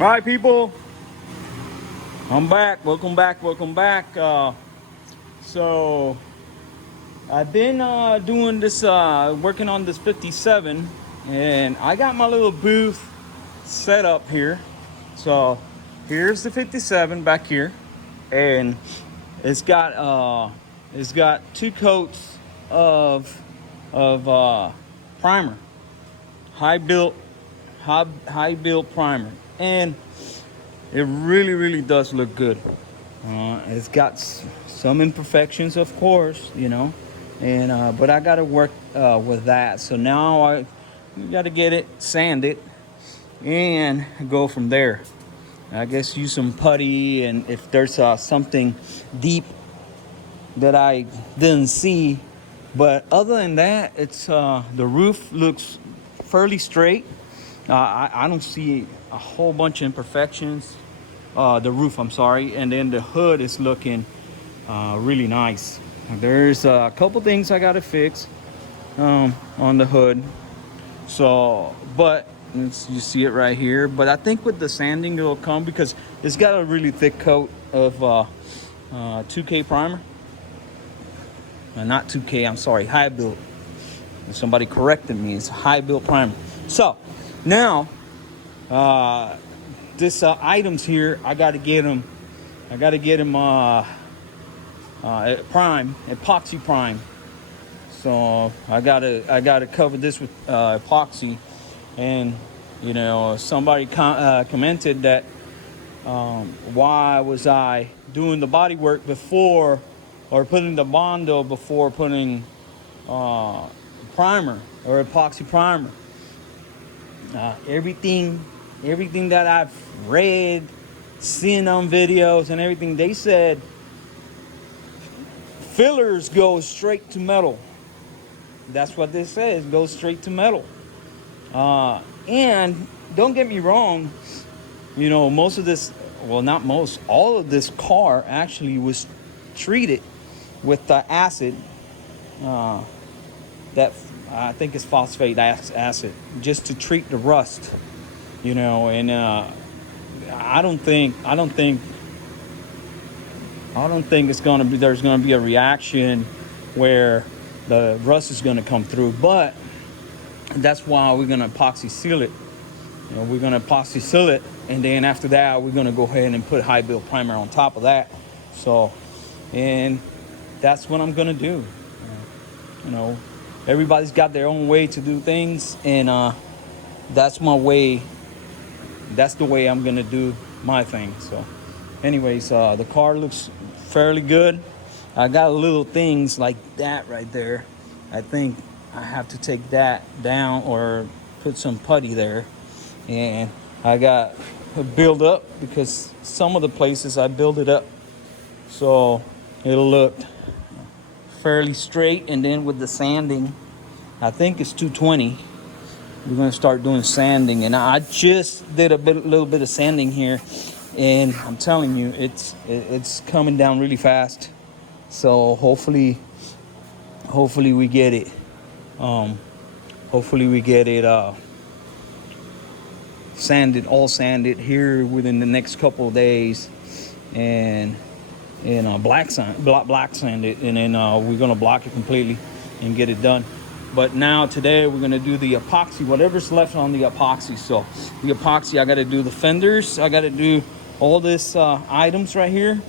All right, people, I'm back. Welcome back. Welcome back. So I've been doing this, working on this 57, and I got my little booth set up here. So here's the 57 back here, and it's got two coats of primer, high built primer, and it really does look good. It's got some imperfections, of course, and but I got to work with that. So now I got to get it sanded and go from there. I guess use some putty, and if there's something deep that I didn't see. But other than that, it's the roof looks fairly straight. I don't see a whole bunch of imperfections. The roof, I'm sorry, and then the hood is looking really nice. There's a couple things I gotta fix on the hood. So, but you see it right here. But I think with the sanding it'll come, because it's got a really thick coat of 2K primer. Not 2K, I'm sorry, high build. Somebody corrected me. It's high build primer. So now this items here, I got to get them epoxy prime. So I gotta cover this with epoxy. And somebody commented that why was I doing the body work before, or putting the Bondo before putting primer or epoxy primer. Everything that I've read, seen on videos and everything, they said fillers go straight to metal. That's what this says, goes straight to metal. And don't get me wrong, most of this, well, not most, all of this car actually was treated with the acid, that I think is phosphate acid, just to treat the rust, and I don't think there's gonna be a reaction where the rust is gonna come through. But that's why we're gonna epoxy seal it. We're gonna epoxy seal it, and then after that we're gonna go ahead and put high build primer on top of that. So, and that's what I'm gonna do. Everybody's got their own way to do things, and that's my way. That's the way I'm gonna do my thing. So anyways, the car looks fairly good. I got little things like that right there. I think I have to take that down or put some putty there. And I got a build up, because some of the places I build it up so it'll look fairly straight. And then with the sanding, I think it's 220. We're gonna start doing sanding, and I just did a little bit of sanding here, and I'm telling you, it's coming down really fast. So hopefully we get it. All sanded here within the next couple of days, and black sand it, and then we're gonna block it completely and get it done. But now today we're gonna do the epoxy, whatever's left on the epoxy. So the epoxy, I gotta do the fenders, I gotta do all this items right here.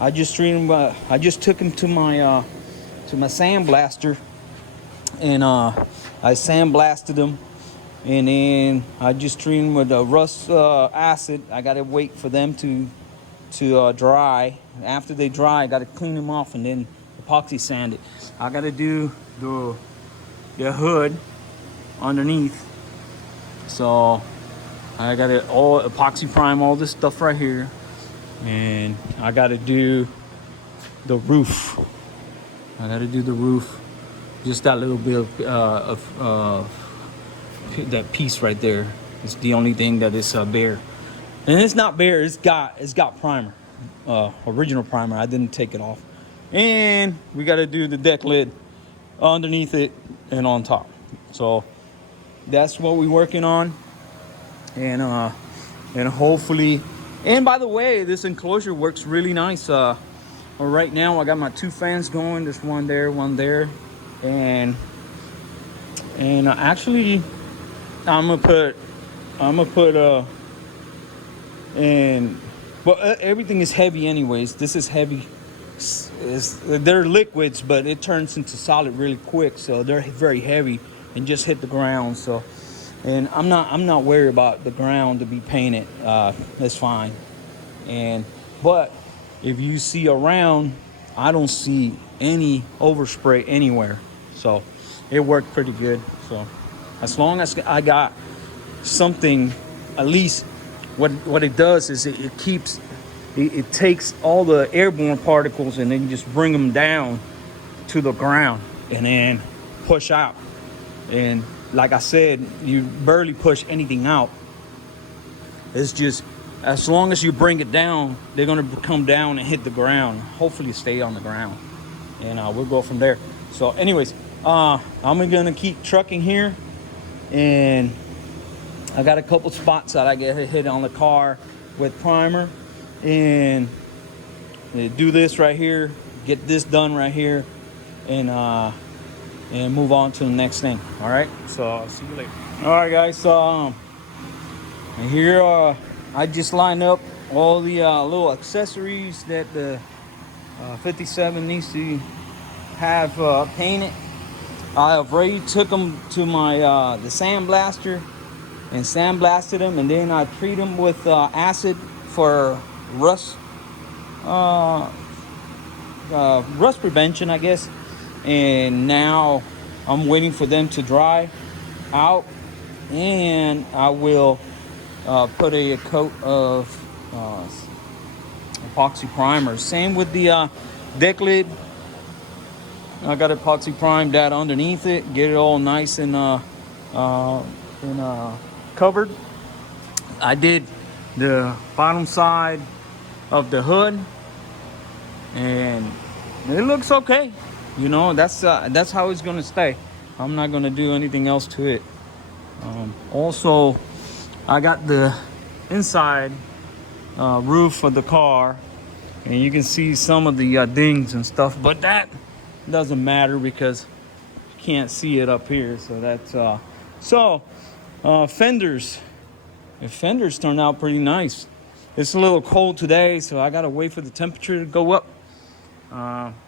I just took them to my sandblaster, and I sandblasted them, and then I just treated them with rust acid. I gotta wait for them to dry. After they dry, I gotta clean them off and then epoxy sand it. I gotta do the hood underneath. So I gotta all epoxy prime all this stuff right here, and I gotta do the roof. Just that little bit of that piece right there is the only thing that is bare. And it's not bare, it's got primer, original primer. I didn't take it off. And we got to do the deck lid underneath it and on top. So that's what we're working on. And and hopefully. And by the way, this enclosure works really nice. Right now I got my 2 fans going. There's one there, and actually I'm gonna put and well, everything is heavy anyways. This is heavy. They're liquids, but it turns into solid really quick, so they're very heavy and just hit the ground. So, and I'm not worried about the ground to be painted. That's fine. But if you see around, I don't see any overspray anywhere, so it worked pretty good. So as long as I got something, at least what it does is it keeps it takes all the airborne particles and then just bring them down to the ground and then push out. And like I said, you barely push anything out. It's just as long as you bring it down, they're gonna come down and hit the ground. Hopefully stay on the ground, and we'll go from there. So anyways, I'm gonna keep trucking here, and I got a couple spots that I get hit on the car with primer, and do this right here, get this done right here, and move on to the next thing. All right, so I'll see you later. All right, guys, so here I just lined up all the little accessories that the 57 needs to have painted. I have already took them to my the sandblaster and sandblasted them, and then I treat them with acid for rust rust prevention, I guess. And now I'm waiting for them to dry out, and I will put a coat of epoxy primer. Same with the deck lid. I got epoxy primed that underneath it, get it all nice and covered. I did the bottom side of the hood, and it looks okay. You know, that's how it's gonna stay. I'm not gonna do anything else to it. Also, I got the inside roof of the car, and you can see some of the dings and stuff, but that doesn't matter because you can't see it up here. So that's fenders. The fenders turned out pretty nice. It's a little cold today, so I gotta wait for the temperature to go up.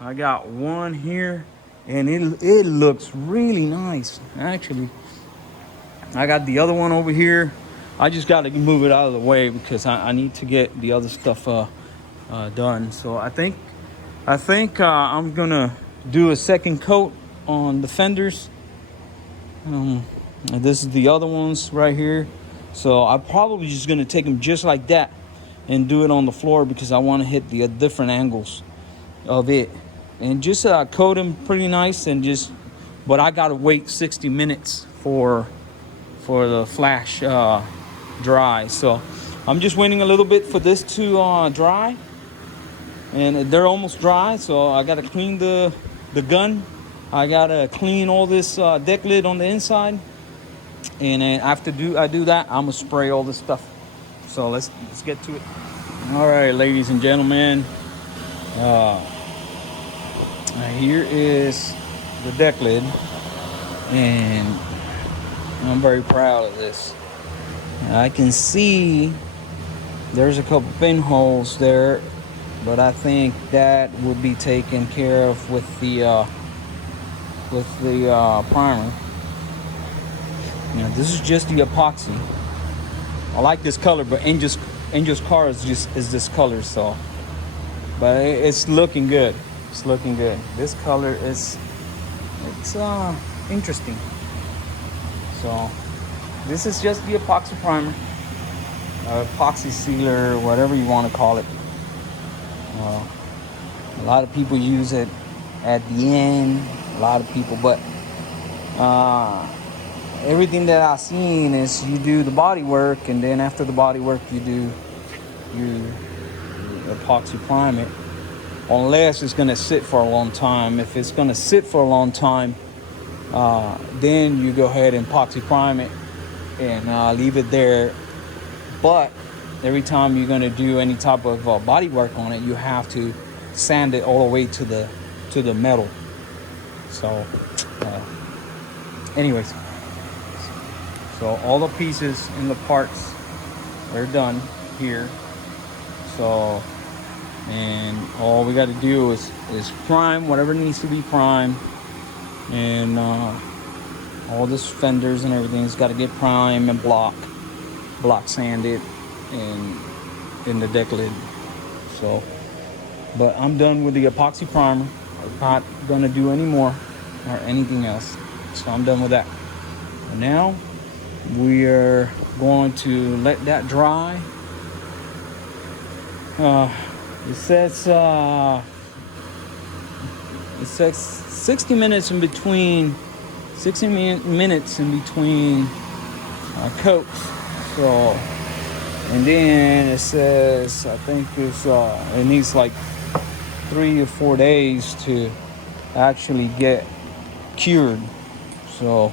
I got one here, and it looks really nice actually. I got the other one over here. I just got to move it out of the way because I need to get the other stuff done. So I think I'm gonna do a second coat on the fenders. This is the other ones right here. So I'm probably just gonna take them just like that and do it on the floor because I want to hit the different angles of it, and just coat them pretty nice, and just. But I gotta wait 60 minutes for the flash dry. So I'm just waiting a little bit for this to dry, and they're almost dry. So I gotta clean the gun. I gotta clean all this deck lid on the inside, and then after I do that, I'm gonna spray all this stuff. So let's get to it. All right, ladies and gentlemen, here is the deck lid, and I'm very proud of this. I can see there's a couple pinholes there, but I think that would be taken care of with the primer. Now this is just the epoxy. I like this color, but Angel's car is this color, so. But it's looking good. It's looking good. This color it's interesting. So this is just the epoxy primer, epoxy sealer, whatever you want to call it. A lot of people use it at the end. A lot of people, but everything that I've seen is you do the body work, and then after the body work, you epoxy prime it. Unless it's gonna sit for a long time. If it's gonna sit for a long time, then you go ahead and epoxy prime it and leave it there. But every time you're going to do any type of body work on it, you have to sand it all the way to the metal. So anyways, so all the pieces and the parts are done here. So, and all we got to do is prime whatever needs to be primed, and all this fenders and everything's got to get primed and block sanded and in the deck lid. So, but I'm done with the epoxy primer. I'm not gonna do any more or anything else. So I'm done with that. And now we are going to let that dry. It says 60 minutes in between. 60 minutes in between coats. So, and then it says, I think it needs like 3 or 4 days to actually get cured. So,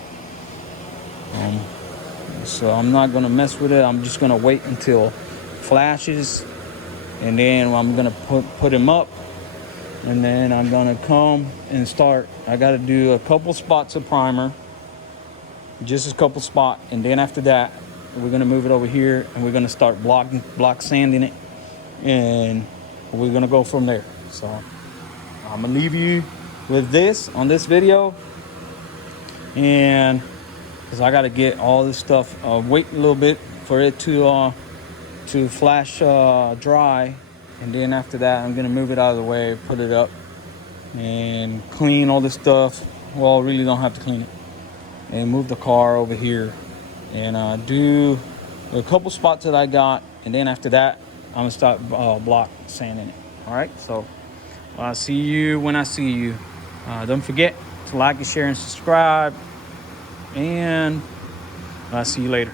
so I'm not gonna mess with it. I'm just gonna wait until flashes, and then I'm gonna put him up, and then I'm gonna come and start. I gotta do a couple spots of primer, just a couple spots, and then after that we're gonna move it over here and we're gonna start block sanding it, and we're gonna go from there. So I'm gonna leave you with this on this video, and because I gotta get all this stuff, wait a little bit for it to flash dry, and then after that I'm gonna move it out of the way, put it up, and clean all this stuff. Well, really don't have to clean it, and move the car over here, and do a couple spots that I got, and then after that I'm gonna start block sanding it. All right, so I'll see you when I see you. Don't forget to like and share and subscribe, and I'll see you later.